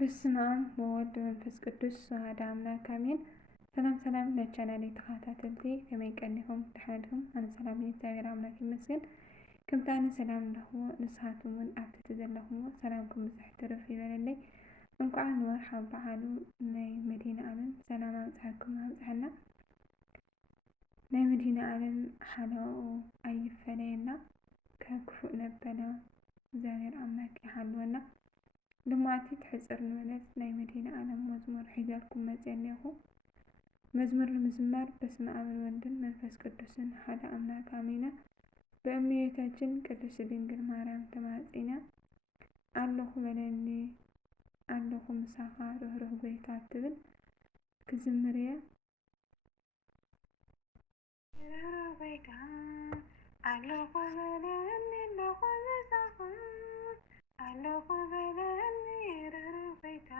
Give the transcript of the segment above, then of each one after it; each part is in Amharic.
በስመ አብ ወወልድ ወመንፈስ ቅዱስ አሐዱ አምላክ አሜን። ሰላም ለቻናሌ ተከታተልቲ ከመይ ቀኒኹም ድሓንኩም ኣነ ሰላም እግዚአብሔር አምላክ ይመስገን። ከምታነ ሰላም ለኹም ንስሓቱም ኣብቲ ዘለኹም ሰላምኩም ብዙሕ ትርፍ ይበለለይ። እንኳዕ ንወርሓ በዓሉ ናይ መዲና ዓለም ሰላም ኣብፅሓኩም ኣብፅሐና። ናይ መዲና ዓለም ሓለዉ ኣይፈለየና ካብ ክፉእ ነበና እግዚአብሔር አምላክ ይሓልወና። ልማዕቲ ትሕፅር ንበለት ናይ መዲና ዓለም መዝሙር ሒዘልኩም መፅአ እኒአኹ። መዝሙር ንምዝማር በስመ አብ ወወልድን መንፈስ ቅዱስን ሓደ አምላክ አሜን። በእመቤታችን ቅድስት ድንግል ማርያም ተማፂና ኣለኹ በለኒ ኣለኹ ምሳኻ ርህሩህ ጎይታ ትብል ክዝምር እየ። ርህሩህ ጎይታ ኣለኹ በለኒ ኣለኹ ምሳኻ ኣለኹ በለኒ ርህሩህ ጎይታ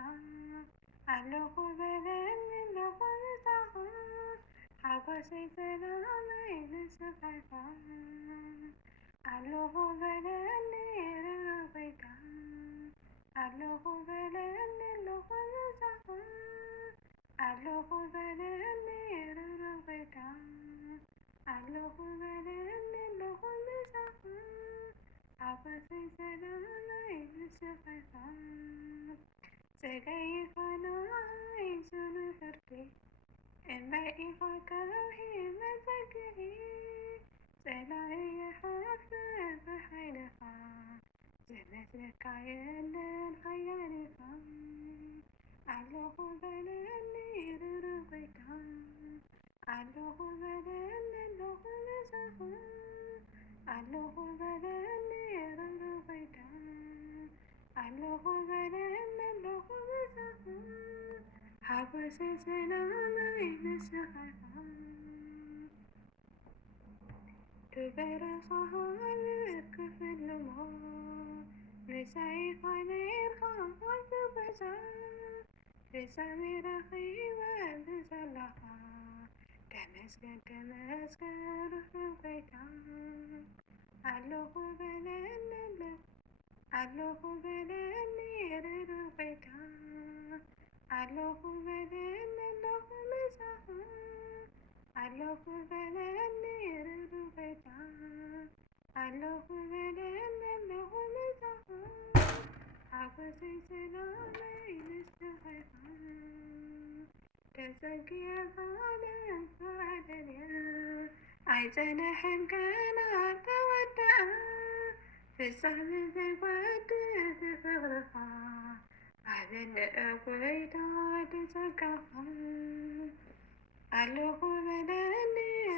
ኣለኹ በለኒ ኣለኹ ምሳኻ ሓጎሰይ ሰላመይ ንስኻይኻ ኣለኹ በለኒ ርህሩህ ጎይታ ኣለኹ በለኒ ኣለኹ ምሳኻ ኣለኹ በለኒ ርህሩህ ጎይታ ኣለኹ በለኒ ኣለኹ ምሳኻ ሓጎሰይ ሰላመይ ንስኻይኻ ፀጋይ ኢኻ ንዓይ ጽኑ ፍርዲ እምባይ ኢኻ ከውሒ መዘግሒ ጸላኢ ይሓፍር ብሓይልኻ ዝመስለካ የለን ሓያል ኢኻ ኣለኹ በለኒ ርህሩህ ጎይታ ኣለኹ በለኒ ኣለኹ ምሳኻ ኣለኹ በለኒ ርህሩህ ጎይታ ኣለኹ በለኒ ኣለኹ ምሳኻ ሓጎሰይ ሰላመይ ንስኻይኻ ትበረኻ ሃልቅ ክፍልሞ ምሳይኻ ነይርኻ ኣብቲ ገዛ ፍጻሜ ረኺበ ብዘለኻ ተመስገን ተመስገን ርህሩህ ጎይታ ኣለኹ በለኒ ኣለኹ በለኒ ርህሩህ ጎይታ ኣለኹ በለኒ ኣለኹ ምሳኻ ኣለኹ በለኒ ርህሩህ ጎይታ ኣለኹ በለኒ ኣለኹ ምሳኻ ሓጎሰይ ሰላመይ ንስኻይኻ ተጸጊዐ ዓለም ተዓደልያ ኣይጸንሐን ገና ተወድአ ፍጻሜ ዘይጓድል ፍቕርኻ ኣበልዐ ጎይታ ብጸጋኻ ኣለኹ በለኒ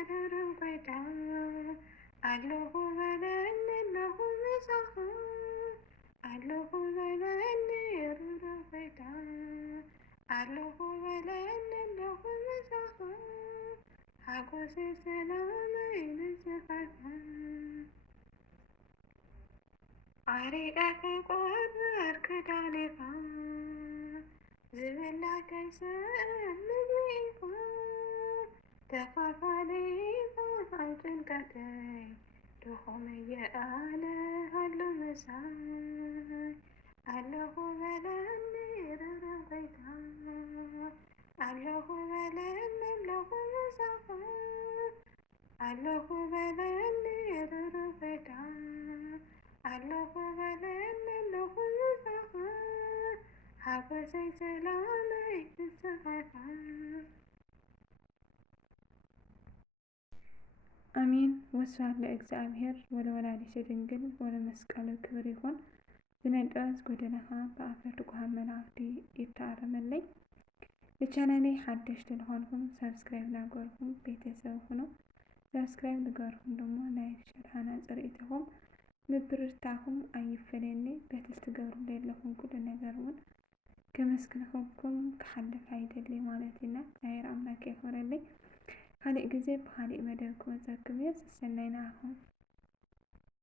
ርህሩህ ጎይታ ኣለኹ በለኒ ኣለኹ ምሳኻ ኣለኹ በለኒ ርህሩህ ጎይታ ኣለኹ በለኒ ኣለኹ ምሳኻ ሓጎሰይ ሰላመይ ንስኻይኻ ዓሪቀ ክቆርር ክዳን ኢኻ ዝብላ ከይስእን ምግቢ ኢኻ ተኻፋሊ ኢኻ ኣብ ጭንቀተይ ድኾመየ ኣነ ሃሎ ምሳይ ኣለኹ በለኒ ርህሩህ ጎይታ ኣለኹ በለኒ ኣለኹ ምሳኻ ኣለኹ በለኒ ርህሩህ ጎይታ ኣለኹ በለኒ ኣለኹ ምሳኻ ሓጎሰይ ሰላመይ ንስኻይኻ አሜን። ወስብሐት ለእግዚአብሔር ወለወላዲቱ ድንግል ወለመስቀሉ ክብር ይሁን። ዝነጥበስ ጎደለኻ ብኣፈር ትጉሃን መላእኽቲ ይተኣረመለይ። ለቻናሌ ሓደሽቲ ዝኾንኩም ሰብስክራይብ ናገርኩም ቤተሰብ ሁኑ። ሰብስክራይብ ንገርኩም ደሞ ናይ ሸርሓና ፅርኢትኹም ምብርታኹም ኣይፈለየኒ። በቲ ትገብሩ ዘለኹም ኩሉ ነገር እውን ከመስግንኩም ክሓልፍ ኣይደሊ ማለት ኢና። እግዚአብሔር አምላክ የኽብረለይ። ካልእ ግዜ ብካልእ መደብ ክመፀኩም እየ። ሰናይ ንዓኹም።